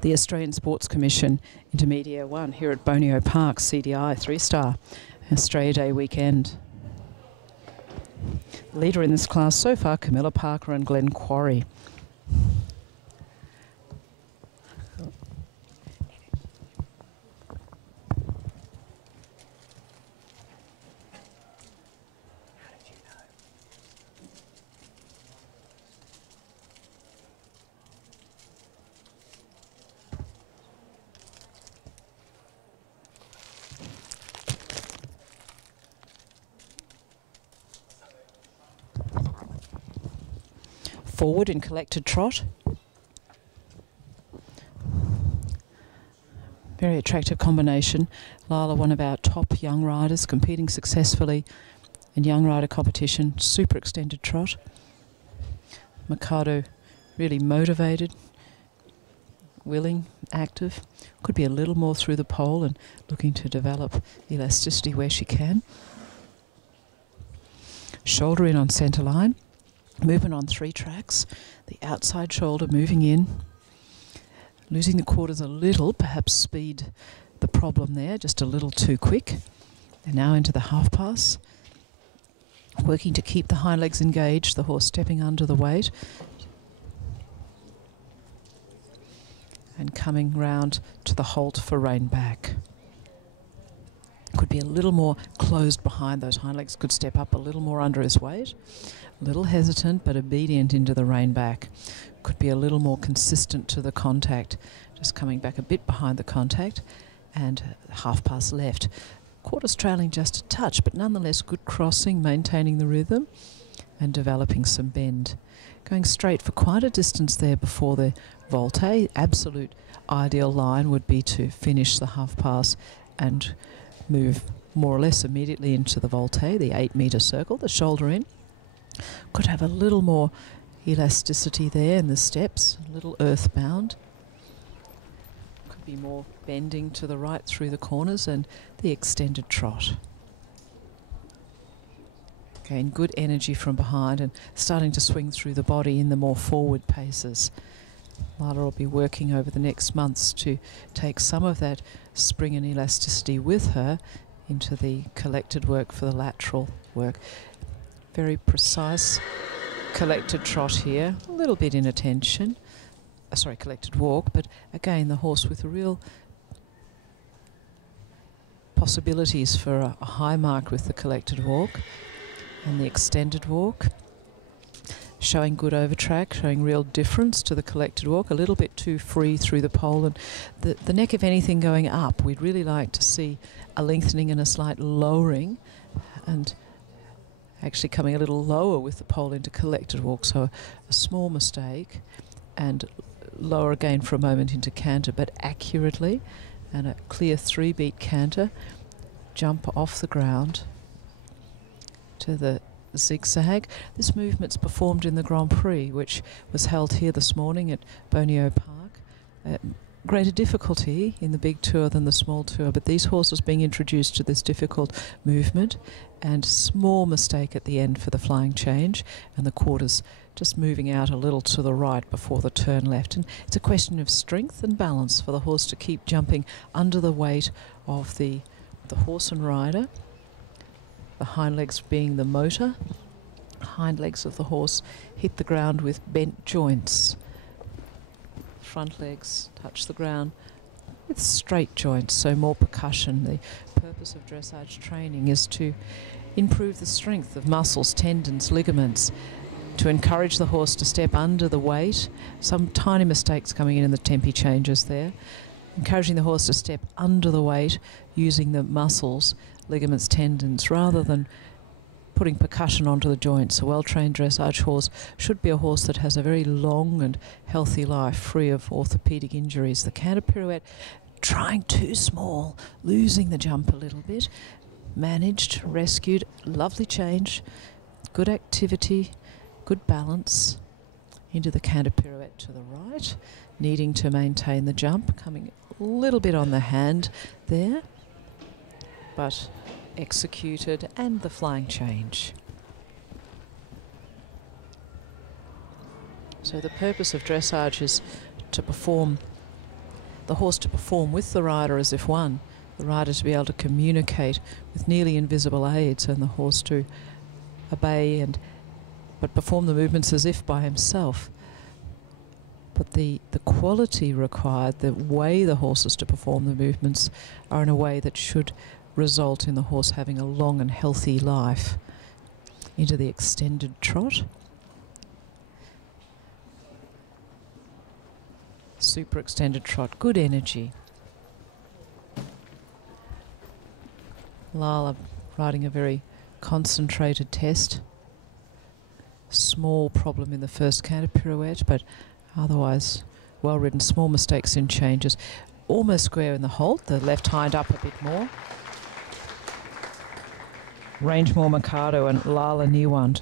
the Australian Sports Commission Intermediate 1 here at Boneo Park, CDI 3-star Australia Day weekend. Leader in this class so far, Camilla Parker and Glenn Quarry. Forward in collected trot. Very attractive combination. Lilah, one of our top young riders, competing successfully in young rider competition. Super extended trot. Mikardo really motivated, willing, active. Could be a little more through the pole and looking to develop elasticity where she can. Shoulder in on centre line. Movement on 3 tracks, the outside shoulder moving in, losing the quarters a little, perhaps speed the problem there, just a little too quick. And now into the half pass, working to keep the hind legs engaged, the horse stepping under the weight. And coming round to the halt for rein back. Could be a little more closed behind those hind legs, could step up a little more under his weight. A little hesitant but obedient into the rein back. Could be a little more consistent to the contact, just coming back a bit behind the contact, and half pass left. Quarters trailing just a touch, but nonetheless good crossing, maintaining the rhythm and developing some bend. Going straight for quite a distance there before the volte. Absolute ideal line would be to finish the half pass and move more or less immediately into the volte, the 8-metre circle, the shoulder in. Could have a little more elasticity there in the steps, a little earthbound. Could be more bending to the right through the corners and the extended trot. Again, good energy from behind and starting to swing through the body in the more forward paces. Lilah will be working over the next months to take some of that spring and elasticity with her into the collected work for the lateral work. Very precise collected trot here, a little bit inattention. Collected walk, but again the horse with a real possibilities for a high mark with the collected walk and the extended walk. Showing good overtrack, showing real difference to the collected walk, a little bit too free through the pole, and the neck, if anything, going up. We'd really like to see a lengthening and a slight lowering, and actually coming a little lower with the pole into collected walk, so a small mistake, and lower again for a moment into canter, but accurately, and a clear 3-beat canter, jump off the ground to the zigzag. This movement's performed in the Grand Prix, which was held here this morning at Boneo Park. Greater difficulty in the big tour than the small tour, but these horses being introduced to this difficult movement, and small mistake at the end for the flying change, and the quarters just moving out a little to the right before the turn left. And it's a question of strength and balance for the horse to keep jumping under the weight of the horse and rider. The hind legs being the motor. Hind legs of the horse hit the ground with bent joints. Front legs touch the ground with straight joints, so more percussion. The purpose of dressage training is to improve the strength of muscles, tendons, ligaments, to encourage the horse to step under the weight. Some tiny mistakes coming in the tempi changes there. Encouraging the horse to step under the weight using the muscles, ligaments, tendons, rather than putting percussion onto the joints. A well-trained dressage horse should be a horse that has a very long and healthy life, free of orthopedic injuries. The canter pirouette, trying too small, losing the jump a little bit. Managed, rescued, lovely change, good activity, good balance. Into the canter pirouette to the right, needing to maintain the jump, coming a little bit on the hand there, but executed, and the flying change. So the purpose of dressage is to perform the horse to perform with the rider as if one, the rider to be able to communicate with nearly invisible aids, and the horse to obey but perform the movements as if by himself. But the quality required, the way the horse is to perform the movements, are in a way that should result in the horse having a long and healthy life. Into the extended trot. Super extended trot, good energy. Lilah riding a very concentrated test. Small problem in the first canter pirouette, but otherwise well ridden. Small mistakes in changes. Almost square in the halt, the left hind up a bit more. Rangemore Mikardo and Lilah Nieuwland.